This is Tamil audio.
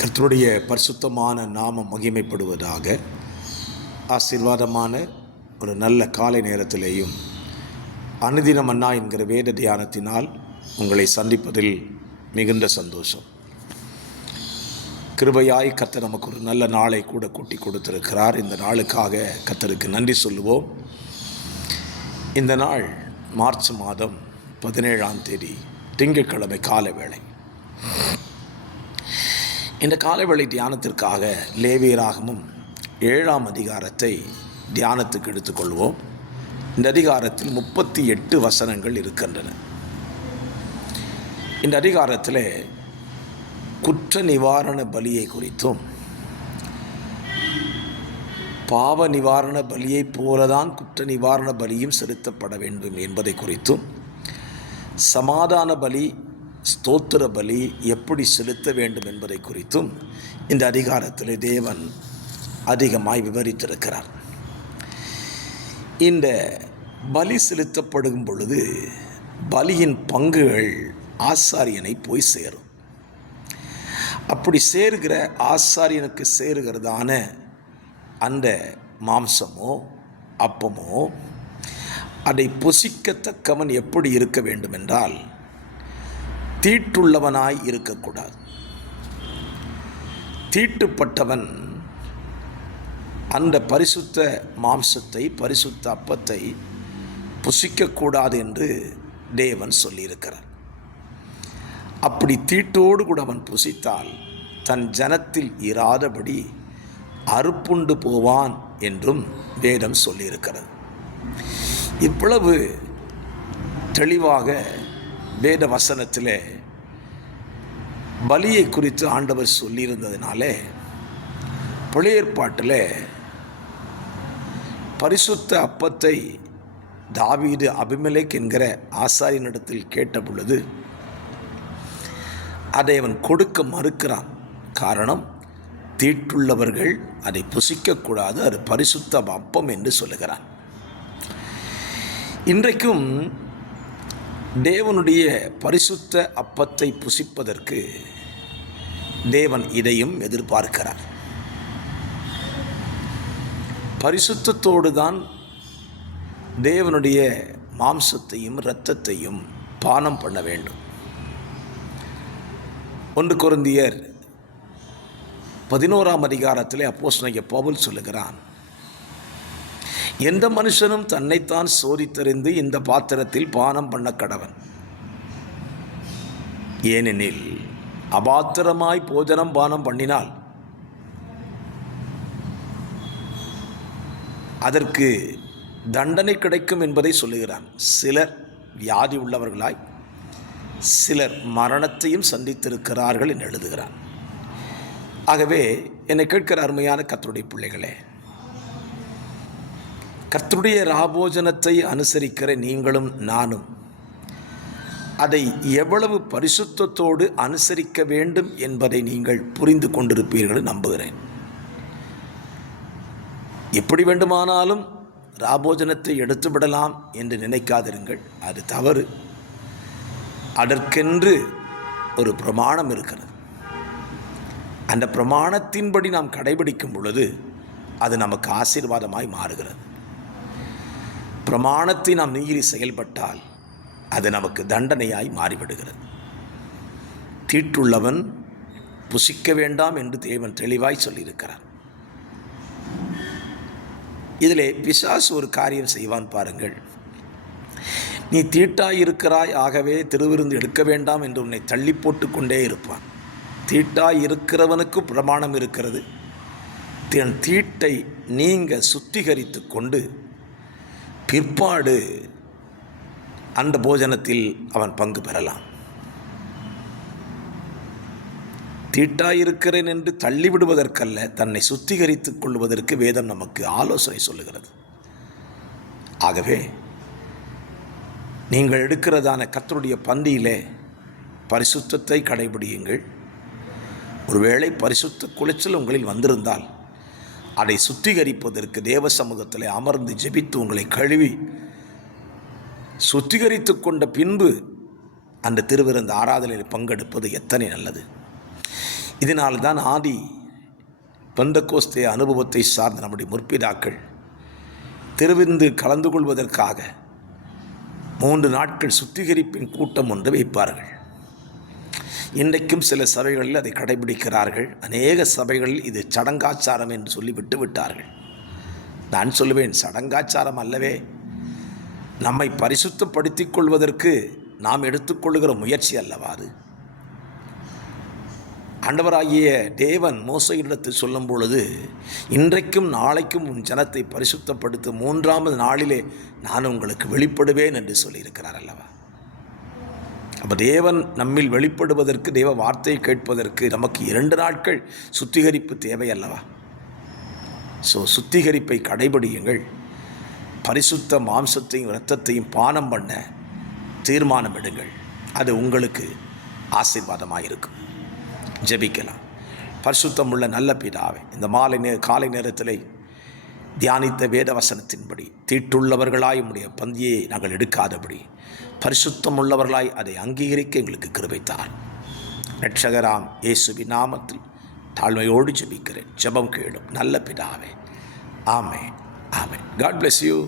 கர்த்தருடைய பரிசுத்தமான நாமம் மகிமைப்படுவதாக. ஆசீர்வாதமான ஒரு நல்ல காலை நேரத்திலேயும் அனுதினம் அண்ணா என்கிற வேத தியானத்தினால் உங்களை சந்திப்பதில் மிகுந்த சந்தோஷம். கிருபையாய் கர்த்தர் நமக்கு ஒரு நல்ல நாளை கூட கூட்டி கொடுத்திருக்கிறார். இந்த நாளுக்காக கர்த்தருக்கு நன்றி சொல்லுவோம். இந்த நாள் மார்ச் மாதம் 17ஆம் தேதி திங்கட்கிழமை கால வேளை. இந்த காலவேளை தியானத்திற்காக லேவியராகமம் 7ஆம் அதிகாரத்தை தியானத்துக்கு எடுத்துக்கொள்வோம். இந்த அதிகாரத்தில் 38 வசனங்கள் இருக்கின்றன. இந்த அதிகாரத்தில் குற்ற நிவாரண பலியை குறித்தும் பாவ நிவாரண பலியை போலதான் குற்ற நிவாரண பலியும் செலுத்தப்பட வேண்டும் என்பதை குறித்தும் சமாதான பலி ஸ்தோத்திர பலி எப்படி செலுத்த வேண்டும் என்பதை குறித்தும் இந்த அதிகாரத்தில் தேவன் அதிகமாய் விவரித்திருக்கிறார். இந்த பலி செலுத்தப்படும் பொழுது பலியின் பங்குகள் ஆசாரியனை போய் சேரும். அப்படி சேர்கிற ஆசாரியனுக்கு சேருகிறதான அந்த மாம்சமோ அப்பமோ அதை புசிக்கத்தக்கவன் எப்படி இருக்க வேண்டும் என்றால் தீட்டுள்ளவனாய் இருக்கக்கூடாது. தீட்டுப்பட்டவன் அந்த பரிசுத்த மாம்சத்தை பரிசுத்த அப்பத்தை புசிக்கக்கூடாது என்று தேவன் சொல்லியிருக்கிறார். அப்படி தீட்டோடு கூட அவன் புசித்தால் தன் ஜனத்தில் இராதபடி அறுப்புண்டு போவான் என்றும் வேதம் சொல்லியிருக்கிறது. இவ்வளவு தெளிவாக வேத வசனத்தில் பலியை குறித்து ஆண்டவர் சொல்லியிருந்ததினாலே பழைய ஏற்பாட்டில் பரிசுத்த அப்பத்தை தாவீது அபிமெலேக் என்கிற ஆசாரியனிடத்தில் கேட்ட பொழுது அதை அவன் கொடுக்க மறுக்கிறான். காரணம், தீட்டுள்ளவர்கள் அதை புசிக்கக்கூடாது, அது பரிசுத்த அப்பம் என்று சொல்லுகிறான். இன்றைக்கும் தேவனுடைய பரிசுத்த அப்பத்தை புசிப்பதற்கு தேவன் இதையும் எதிர்பார்க்கிறார். பரிசுத்தத்தோடு தான் தேவனுடைய மாம்சத்தையும் இரத்தத்தையும் பானம் பண்ண வேண்டும். 1 கொரிந்தியர் 11ஆம் அதிகாரத்திலே அப்போஸ்தலனாகிய பவுல் சொல்லுகிறான், எந்த மனுஷனும் தன்னைத்தான் சோதித்தறிந்து இந்த பாத்திரத்தில் பானம் பண்ண கடவன். ஏனெனில் அபாத்திரமாய் போஜனம் பானம் பண்ணினால் அதற்கு தண்டனை கிடைக்கும் என்பதை சொல்லுகிறான். சிலர் வியாதி உள்ளவர்களாய் சிலர் மரணத்தையும் சந்தித்திருக்கிறார்கள் என்று எழுதுகிறான். ஆகவே என்னை கேட்கிற அருமையான கர்த்தருடைய பிள்ளைகளே, கர்த்தருடைய ராபோஜனத்தை அனுசரிக்கிற நீங்களும் நானும் அதை எவ்வளவு பரிசுத்தத்தோடு அனுசரிக்க வேண்டும் என்பதை நீங்கள் புரிந்து கொண்டிருப்பீர்கள் நம்புகிறேன். எப்படி வேண்டுமானாலும் ராபோஜனத்தை எடுத்து விடலாம் என்று நினைக்காதிருங்கள், அது தவறு. அதற்கென்று ஒரு பிரமாணம் இருக்கிறது. அந்த பிரமாணத்தின்படி நாம் கடைபிடிக்கும் பொழுது அது நமக்கு ஆசீர்வாதமாய் மாறுகிறது. பிரமாணத்தை நாம் மீறி செயல்பட்டால் அது நமக்கு தண்டனையாய் மாறிவிடுகிறது. தீட்டுள்ளவன் புசிக்க வேண்டாம் என்று தேவன் தெளிவாய் சொல்லியிருக்கிறார். இதிலே பிசாசு ஒரு காரியம் செய்வான் பாருங்கள். நீ தீட்டாய் இருக்கிறாய், ஆகவே திருவிருந்து எடுக்க வேண்டாம் என்று உன்னை தள்ளி போட்டு கொண்டே இருப்பான். தீட்டாய் இருக்கிறவனுக்கு பிரமாணம் இருக்கிறது. தன் தீட்டை நீங்க சுத்திகரித்து கொண்டு பிற்பாடு அந்த போஜனத்தில் அவன் பங்கு பெறலாம். தீட்டாயிருக்கிறேன் என்று தள்ளிவிடுவதற்கல்ல, தன்னை சுத்திகரித்துக் கொள்வதற்கு வேதம் நமக்கு ஆலோசனை சொல்லுகிறது. ஆகவே நீங்கள் எடுக்கிறதான கர்த்தருடைய பந்தியிலே பரிசுத்தத்தை கடைபிடியுங்கள். ஒருவேளை பரிசுத்த குலைச்சல் உங்களில் வந்திருந்தால் அதை சுத்திகரிப்பதற்கு தேவ சமூகத்தில் அமர்ந்து ஜெபித்து உங்களை கழுவி சுத்திகரித்து கொண்ட பின்பு அந்த திருவிருந்து ஆராதனையில் பங்கெடுப்பது எத்தனை நல்லது. இதனால்தான் ஆதி பெந்தெக்கோஸ்தே அனுபவத்தை சார்ந்த நம்முடைய முற்பிதாக்கள் திருவிருந்து கலந்து கொள்வதற்காக 3 நாட்கள் சுத்திகரிப்பின் கூட்டம் ஒன்று வைப்பார்கள். இன்றைக்கும் சில சபைகளில் அதை கடைபிடிக்கிறார்கள். அநேக சபைகளில் இது சடங்காச்சாரம் என்று சொல்லி விட்டார்கள். நான் சொல்லுவேன், சடங்காச்சாரம் அல்லவே. நம்மை பரிசுத்தப்படுத்திக் கொள்வதற்கு நாம் எடுத்துக்கொள்ளுகிற முயற்சி அல்லவா அது. ஆண்டவராகிய தேவன் மோசேயிடத்தில் சொல்லும் பொழுது, இன்றைக்கும் நாளைக்கும் உன் ஜனத்தை பரிசுத்தப்படுத்த 3ஆவது நாளிலே நான் உங்களுக்கு வெளிப்படுவேன் என்று சொல்லியிருக்கிறார் அல்லவா. அப்போ தேவன் நம்மில் வெளிப்படுவதற்கு, தேவ வார்த்தையை கேட்பதற்கு நமக்கு 2 நாட்கள் சுத்திகரிப்பு தேவை அல்லவா. சுத்திகரிப்பை கடைபிடியுங்கள். பரிசுத்த மாம்சத்தையும் இரத்தத்தையும் பானம் பண்ண தீர்மானம் எடுங்கள். அது உங்களுக்கு ஆசீர்வாதமாக இருக்கும். ஜெபிக்கலாம். பரிசுத்தமுள்ள நல்ல பிதாவே, இந்த காலை நேரத்தில் தியானித்த வேத வசனத்தின்படி தீட்டுள்ளவர்களாய் உம்முடைய பந்தியை நாங்கள் எடுக்காதபடி பரிசுத்தம் உள்ளவர்களாய் அதை அங்கீகரிக்க எங்களுக்கு கிருபை தாரும். இரட்சகராம் இயேசுவின் நாமத்தில் தாழ்மையோடு ஜெபிக்கிறேன். ஜெபம் கேளும் நல்ல பிதாவே. ஆமென். ஆமென். God bless you.